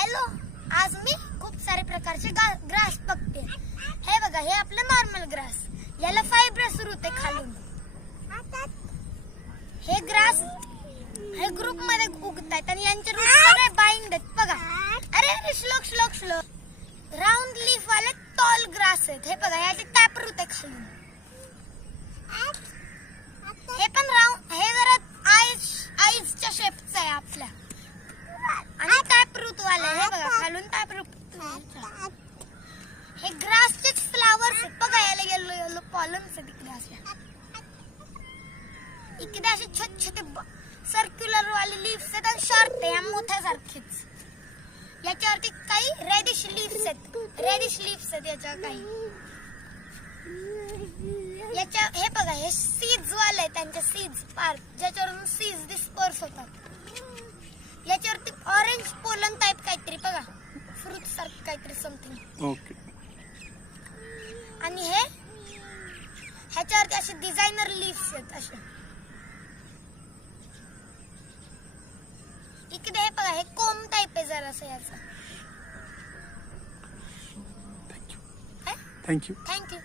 Hello, आज मी खूप सारे प्रकारचे ग्रास बघते. हे बघा, हे आपलं नॉर्मल ग्रास. याला फायब्रस रूट आहे खालून. हे ग्रास हे ग्रुप मध्ये उगतात आणि यांचे रूट सगळे बाइंड आहेत. बघा, अरे श्लोक श्लोक श्लोक राऊंड लीफ वाले टॉल ग्रास आहेत. हे बघा, याचे टॅप रूट आहे खालून. हे पण राऊंड, हे जरा आईजच्या शेपचं आहे आपल्या. आणि टॅप रूट वाले हे बघा, खालून टॅप रूट. हे ग्रासचेच फ्लावर्स आहेत. बघा, याला येलो येलो पॉलन्स आहेत इकडे. अशा इकडे असे छोटे छोटे सर्क्युलर वाले लीव्स आहेत आणि शॉर्ट आहे मोठ्यासारखेच. याच्यावरती काही रेडिश लीव्स आहेत. याच्यावर काही याच्या हे बघा, हे सीड्स वाले आहेत. त्यांचे सीड्स पार्ट, ज्याच्यावरून सीड्स डिस्पर्स होतात. याच्यावरती ऑरेंज पोलन टाइप काहीतरी बघा, फ्रूट सारखं काहीतरी समथिंग. ओके. आणि हे ह्याच्यावरती असे डिझायनर लीव्स आहेत. असे इकडे हे बघा, हे कोम टाइप आहे जरासं याचं. थँक्यू. थँक्यू.